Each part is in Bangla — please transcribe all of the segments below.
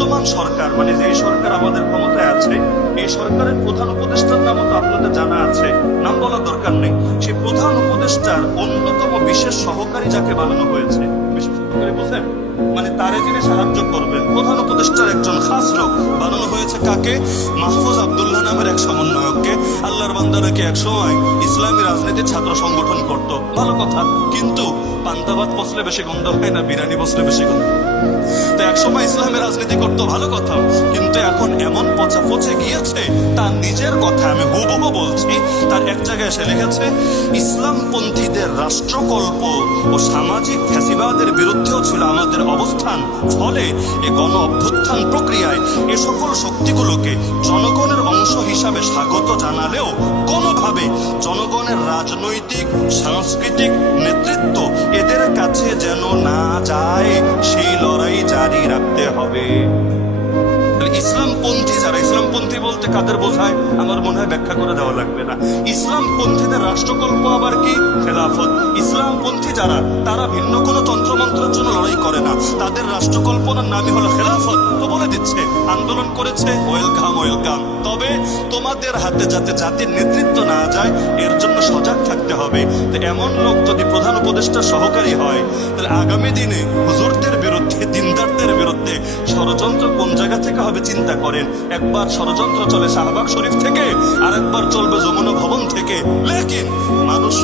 বর্তমান সরকার মানে যে সরকার আমাদের ক্ষমতায় আছে, এই সরকারের প্রধান উপদেষ্টার নাম তো আপনাদের জানা আছে, নাম বলার দরকার নেই। সেই প্রধান উপদেষ্টার অন্যতম বিশেষ সহকারী যাকে বানানো হয়েছে, বিশেষ সহকারী বোঝেন মানে তারে যিনি সাহায্য করবেন, প্রধান উপদেষ্টার একজন খাস লোক। বানানো হয়েছে কাকে? মাহফুজ আবদুল্লাহ নামের এক সমন্বয়ককে। আল্লাহর বান্দারাকে এক সময় ইসলামী রাজনীতির ছাত্র সংগঠন করত। ভালো কথা, কিন্তু পান্তাবাদ বসলে বেশি গন্ধ হয় না, বিরিয়ানি বসলে বেশি গন্ধ তো এক সময় ইসলামী রাজনীতি করতো, ভালো কথা, কিন্তু এখন এমন পচা পচে গিয়েছে, তার নিজের কথা আমি হুবহু বলছি। তার এক জায়গায় এসে লিখেছে ইসলামপন্থীদের রাষ্ট্রকল্প ও সামাজিক ফ্যাসিবাদের বিরুদ্ধেও ছিল আমাদের অবস্থান। ফলে এ গণ অভ্যুত্থান প্রক্রিয়ায় এ সকল শক্তিগুলোকে জনগণের অংশ হিসাবে স্বাগত জানালেও কোনোভাবে জনগণের রাজনৈতিক, সাংস্কৃতিক নেতৃত্ব এদের কাছে যেন না যায়, সেই লড়াই জারি রাখতে হবে। ইসলামপন্থী যারা, ইসলামপন্থী বলতে কাদের বোঝায়? আমার মনে হয় ব্যাখ্যা করে দেওয়া লাগবে না। ইসলামপন্থীদের রাষ্ট্রকল্প আবার কি? খেলাফত। ইসলামপন্থী যারা, তারা ভিন্ন কোনো তন্ত্রমন্ত্রের জন্য লড়াই করে না। তাদের রাষ্ট্রকল্পনার নামই হলো খেলাফত। তো বলে দিচ্ছে, আন্দোলন করেছে ওয়েলকাম ওয়েলকাম। তবে তোমাদের হাতে যাতে জাতির নেতৃত্ব না যায়, এর জন্য সজাগ থাকতে হবে। তো এমন লোক যদি প্রধান উপদেষ্টা সহকারী হয়, তাহলে আগামী দিনে হুজুরদের দিনদারদের বিরুদ্ধে। ষড়যন্ত্র কোন জায়গা থেকে হবে চিন্তা করেন। একবার ষড়যন্ত্র চলে শাহবাগ শরীফ থেকে আর একবার চলবে যমুনা ভবন থেকে। লেকিন মানুষ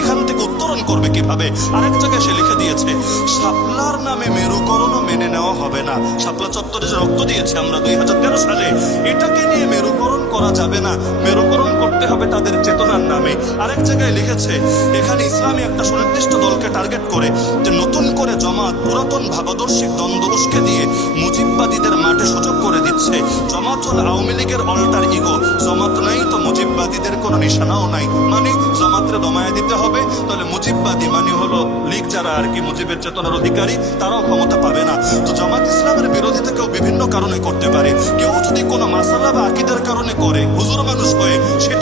এখান থেকে উত্তরণ করবে কীভাবে? আরেক জায়গায় সে লিখে দিয়েছে শাপলার নামে মেরুকরণও মেনে নেওয়া হবে না। শাপলা চত্বরে যে রক্ত দিয়েছে আমরা দুই হাজার তেরো সালে, এটাকে নিয়ে মেরুকরণ করা যাবে না। মেরুকরণ করতে হবে তাদের চেতনার নামে। আরেক জায়গায় লিখেছে, এখানে ইসলামী একটা সুনির্দিষ্ট দলকে টার্গেট করে যে নতুন করে জমাত পুরাতন ভাবাদর্শিক দ্বন্দ্ব উস্কে দিয়ে মুজিববাদীদের মাঠে সুযোগ করে দিচ্ছে। জমাত হল আওয়ামী লীগের অল্টার ইগো জমাত নাই তো মুজিববাদীদের কোনো নিশানাও নাই। মানে জমাতরে দমায় দিতে হবে, তাহলে মুজিববাদী মানে হলো লীগ যারা আর কি মুজিবের চেতনার অধিকারী, তারাও ক্ষমতা পাবে না। তো জামাত ইসলামের বিরোধিতা কেউ বিভিন্ন কারণে করতে পারে। কেউ যদি কোনো মাসালা বা আকিদের কারণে করে, হুজুর মানুষ হয়ে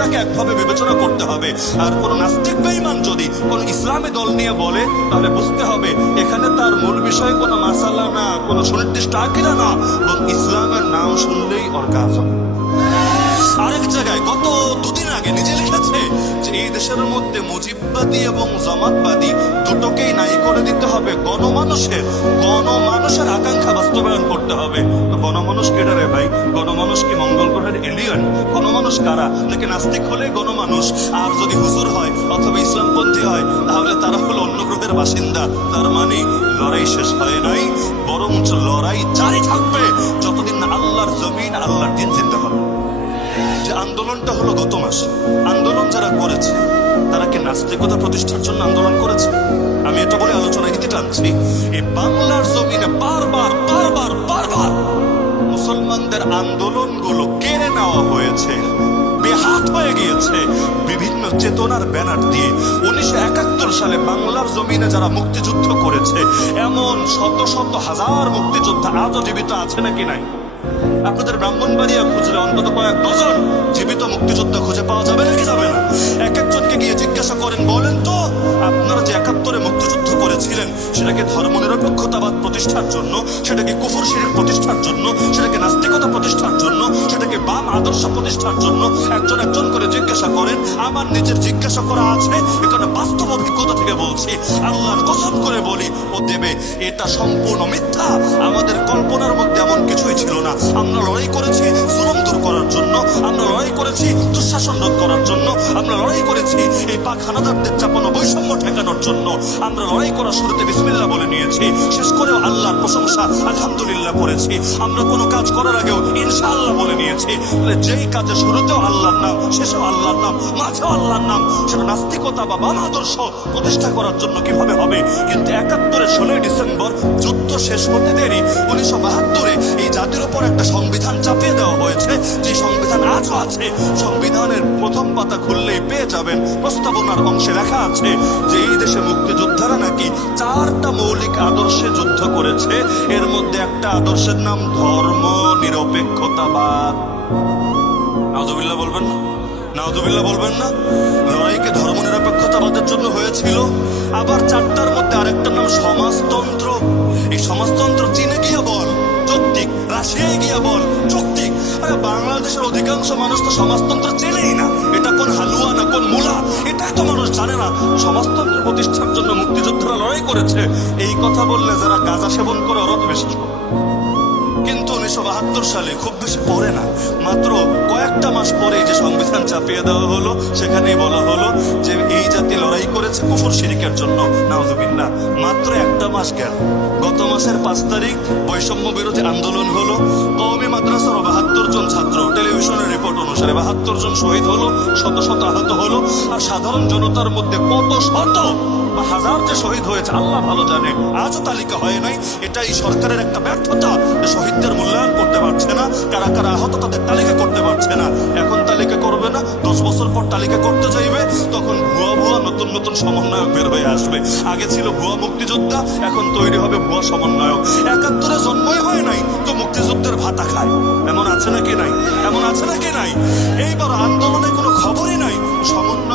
সেটাকে একভাবে বিবেচনা করতে হবে। আর কোন নাস্তিক বেঈমান যদি কোন ইসলামী দল নিয়ে বলে, তাহলে বুঝতে হবে এখানে তার মূল বিষয় কোনো মাসালা না, কোনো সুনির্দিষ্ট আকিরা না, এবং ইসলামের নাম শুনলেই ওর কাজ আরেক জায়গায় গত দুদিন আগে নিজে লিখেছে যে এই দেশের মধ্যে মুজিববাদী এবং জমাতবাদী দুটোকেই নাই করে দিতে হবে। গণমানুষের গণমানুষের আকাঙ্ক্ষা বাস্তবায়ন করতে হবে। গণমানুষ কেডা রে ভাই? গণমানুষ কি মঙ্গল গ্রহের এলিয়ন গণমানুষ কারা? নাকি নাস্তিক হলে গণমানুষ? আর যদি হুজুর হয় অথবা ইসলামপন্থী হয়, তাহলে তারা হলো অন্য গ্রহের বাসিন্দা। তার মানে লড়াই শেষ হয় নাই, বরঞ্চ লড়াই জারি থাকবে। যতদিন না আল্লাহর জমিন আল্লাহর দিন জিন্দা হবে। যে আন্দোলনটা হলো গত মাস। আন্দোলন যারা করেছে, তারা কি নাস্তিকতা প্রতিষ্ঠার জন্য আন্দোলন করেছে? আমি এটা বলে আলোচনা হিতে টানছি। এই বাংলার জমিনে বারবার বারবার বারবার মুসলমানদের আন্দোলনগুলো কেড়ে নেওয়া হয়েছে, বেহাত হয়ে গিয়েছে। বিভিন্ন চেতনার ব্যানার দিয়ে উনিশশো একাত্তর সালে বাংলার জমিনে যারা মুক্তিযুদ্ধ করেছে, এমন শত শত হাজার মুক্তিযোদ্ধা আজও জীবিত আছে নাকি নাই? আপনাদের ব্রাহ্মণবাড়িয়া খুঁজলে অন্তত কয়েক ডজন জীবিত মুক্তিযোদ্ধা খুঁজে পাওয়া যাবে নাকি যাবে না? এক একজনকে গিয়ে জিজ্ঞাসা করেন, বলেন তো, আপনারা যে একাত্তরে মুক্তিযুদ্ধ করেছিলেন, সেটাকে ধর্মনিরপেক্ষতাবাদ প্রতিষ্ঠার জন্য, সেটাকে কুফুর শিরিক প্রতিষ্ঠার জন্য, সেটাকে নাস্তিকতা প্রতিষ্ঠার জন্য, সেটাকে বাম আদর্শ প্রতিষ্ঠার জন্য একজন একজন করে জিজ্ঞাসা করেন, আমার নিজের জিজ্ঞাসা করা আছে, এখানে বাস্তব অভিজ্ঞতা থেকে বলছি, আল্লাহর কসম করে বলি ও দেবে, এটা সম্পূর্ণ মিথ্যা। আমাদের কল্পনার মধ্যে এমন কিছুই ছিল না। আমরা লড়াই করেছি জুলুম দূর করার জন্য, আমরা লড়াই করেছি দুঃশাসন রোধ করার জন্য, আমরা লড়াই করেছি এই পাখানাদারদের চাপানো বৈষম্য ঠেকানোর জন্য। আমরা লড়াই করার শুরুতে বিসমিল্লা বলে নিয়েছি, শেষ আল্লাহর প্রশংসা আলহামদুলিল্লাহ করেছি। আমরা কোনো কাজ করার আগেও ইনশাআল্লাহ বলে নিয়েছি। তাহলে যেই কাজে শুরুতেও আল্লাহর নাম, শেষেও আল্লাহর নাম, মাঝেও আল্লাহর নাম, সেটা নাস্তিকতা বা বাম আদর্শ প্রতিষ্ঠা করার জন্য কীভাবে হবে? কিন্তু একাত্তরে ষোলোই ডিসেম্বর যুদ্ধ শেষ হতে দেরি। উনিশশো বাহাত্তরে এই জাতির উপর একটা সংবিধান চাপিয়ে দেওয়া হয়েছে। যে সংবিধান আজও আছে, সংবিধানের প্রথম পাতা খুললেই পেয়ে যাবেন। প্রস্তাবনার অংশে লেখা আছে, যে এই দেশে মুক্তিযোদ্ধারা নাকি চারটা মৌলিক আদর্শে যুদ্ধ করেছে। এর মধ্যে একটা আদর্শের নাম ধর্ম, নিরপেক্ষতাবাদ। নাজুবিল্লাহ বলবেন না? নাজুবিল্লাহ বলবেন না? লড়াইকে ধর্ম, নিরপেক্ষতাবাদের জন্য হয়েছিল। আবার চারটার মধ্যে আরেকটার নাম সমাজতন্ত্র। এই সমাজতন্ত্র চীনে গিয়ে বল, যৌক্তিক, রাশিয়ায় গিয়া বল, যৌক্তিক। আরে বাংলাদেশের অধিকাংশ মানুষ তো সমাজতন্ত্র চেনেই না। এটা কোন হালুয়া না কোন মূলা? এটাই তো মানুষ জানে না। সমাজতন্ত্র প্রতিষ্ঠার জন্য মুক্তিযোদ্ধারা লড়াই করেছে। এই কথা বললে যারা গাঁজা সেবন করে, ওরা তো বিশ্বাস করে উনিশশো বাহাত্তর সালে খুব বেশি পরে না। মাত্র কয়েকটা মাস পরে যে সংবিধান চাপিয়ে দেওয়া হলো, সেখানেই বলা হলো যে এই জাতি লড়াই করেছে কুফর শিরিকের জন্য, নাউজুবিল্লাহ। মাত্র একটা মাস গেল। গত মাসের পাঁচ তারিখ বৈষম্য বিরোধী আন্দোলন হলো। কওমি মাদ্রাসার বাহাত্তর জন ছাত্র, টেলিভিশনের রিপোর্ট অনুসারে বাহাত্তর জন শহীদ হলো, শত শত আহত হলো, আর সাধারণ জনতার মধ্যে কত শত বা হাজার যে শহীদ হয়েছে, আল্লাহ ভালো জানে। আজও তালিকা হয় নাই। এটা এই সরকারের একটা ব্যর্থতা শহীদদের মূল্যায়ন করতে পারছে না, কারা কারা আহত তাদের তালিকা করতে পারছে না। এখন তালিকা করবে না, দশ বছর পর তালিকা করতে চাইবে, তখন ভুয়া ভুয়া নতুন নতুন সমন্বয়ক বের হয়ে আসবে। আগে ছিল ভুয়া মুক্তিযোদ্ধা, এখন তৈরি হবে ভুয়া সমন্বয়ক। একাত্তরে জন্মই হয় নাই, তো মুক্তিযুদ্ধের ভাতা খায়। এমন আছে নাকি নাই? এমন আছে নাকি নাই? এইবার আন্দোলনে কোনো খবরই নাই।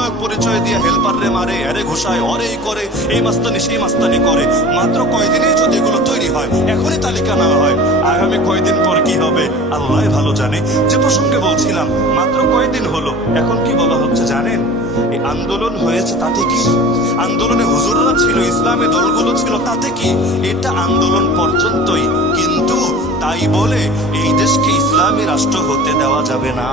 সমন্বয়ক পরিচয় দিয়ে হেল্পার রে মারে, আরে ঘোষায় অরেই করে, এই মাস্তানি, সেই মাস্তানি করে। মাত্র কয়দিনেই যদি এগুলো তৈরি হয়, এখনই তালিকা নেওয়া হয়। আগামী কয়দিন পর কি হবে আল্লাহ ভালো জানে। যে প্রসঙ্গে বলছিলাম, মাত্র কয়দিন হলো, এখন কি বলা হচ্ছে জানেন? এই আন্দোলন হয়েছে তাতে কি? আন্দোলনে হুজুররা ছিল, ইসলামী দলগুলো ছিল, তাতে কি? এটা আন্দোলন পর্যন্তই। কিন্তু তাই বলে, এই দেশকে ইসলামী রাষ্ট্র হতে দেওয়া যাবে না।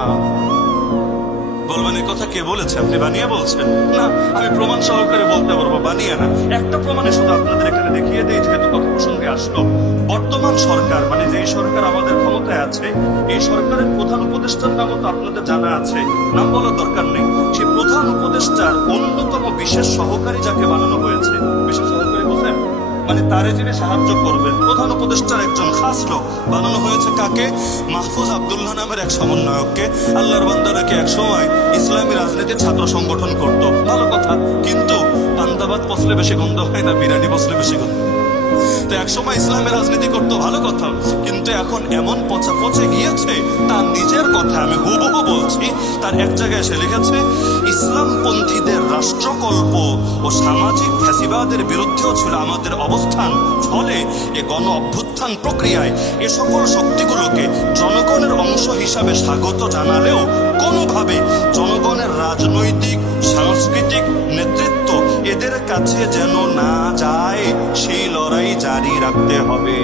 বলবেন কথা কে বলেছে? আপনি বানিয়ে বলছেন। না, আমি প্রমাণ সহকারে বলতে পারব, বানিয়ে না। একটা প্রমাণে শুধু আপনাদের এখানে দেখিয়ে দিই, যেহেতু কথা প্রসঙ্গে আসলো। বর্তমান সরকার মানে যেই সরকার আমাদের ক্ষমতায় আছে, এই সরকারের প্রধান উপদেষ্টার নামও তো আপনাদের জানা আছে। নাম বলার দরকার নেই। সেই প্রধান উপদেষ্টার অন্যতম বিশেষ সহকারী যাকে বানানো হয়েছে, বিশেষ সহকারী বুঝলেন? মানে তারে যিনি সাহায্য করবেন, প্রধান উপদেষ্টার একজন খাস লোক। বানানো হয়েছে কাকে? মাহফুজ আবদুল্লাহ নামের এক সমন্বয়ককে। আল্লাহর বান্দারাকে এক সময় ইসলামী রাজনীতির ছাত্র সংগঠন করত। ভালো কথা, কিন্তু পান্দাবাদ পসলে বেশি গন্ধ হয় না, বিরিয়ানি পসলে বেশি গন্ধ তো একসময় ইসলামের রাজনীতি করতো, ভালো কথা, কিন্তু এখন এমন পচা পচে গিয়েছে, তার নিজের কথা আমি হুবহু বলছি। তার এক জায়গায় এসে লিখেছে, ইসলামপন্থীদের রাষ্ট্রকল্প ও সামাজিক ফ্যাসিবাদের বিরুদ্ধেও ছিল আমাদের অবস্থান। ফলে এ গণ অভ্যুত্থান প্রক্রিয়ায় এ সকল শক্তিগুলোকে জনগণের অংশ হিসাবে স্বাগত জানালেও কোনোভাবে জনগণের রাজনৈতিক, সাংস্কৃতিক নেতৃত্ব এদের কাছে যেন না যায়, সেই লড়াই জারি রাখতে হবে।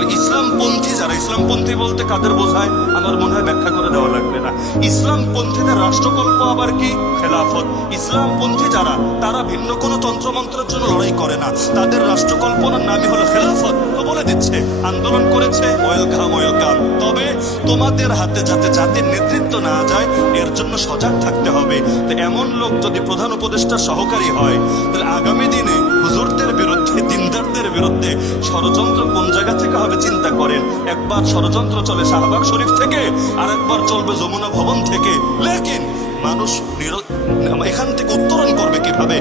তাহলে ইসলামপন্থী যারা, ইসলামপন্থী বলতে কাদের বোঝায়? আমার মনে হয় ব্যাখ্যা করে দেওয়া লাগবে না। ইসলামপন্থীদের রাষ্ট্রকল্প আবার কি? খেলাফত। ইসলামপন্থী যারা, তারা ভিন্ন কোনো তন্ত্রমন্ত্রের জন্য লড়াই করে না। তাদের রাষ্ট্রকল্পনার নামই হলো খেলাফত। তো বলে দিচ্ছে, আন্দোলন করেছে, ওয়েলকাম ওয়েলকাম। তবে তোমাদের হাতে যাতে জাতির নেতৃত্ব না যায়, এর জন্য সজাগ থাকতে হবে। তো এমন লোক যদি প্রধান উপদেষ্টার সহকারী হয়, তাহলে আগামী দিনে হুজুরদের বিরুদ্ধে বিরুদ্ধে ষড়যন্ত্র কোন জায়গা থেকে হবে চিন্তা করেন। একবার ষড়যন্ত্র চলে শাহবাগ শরীফ থেকে আর একবার চলবে যমুনা ভবন থেকে। লেকিন মানুষ এখান থেকে উত্তরণ করবে কীভাবে?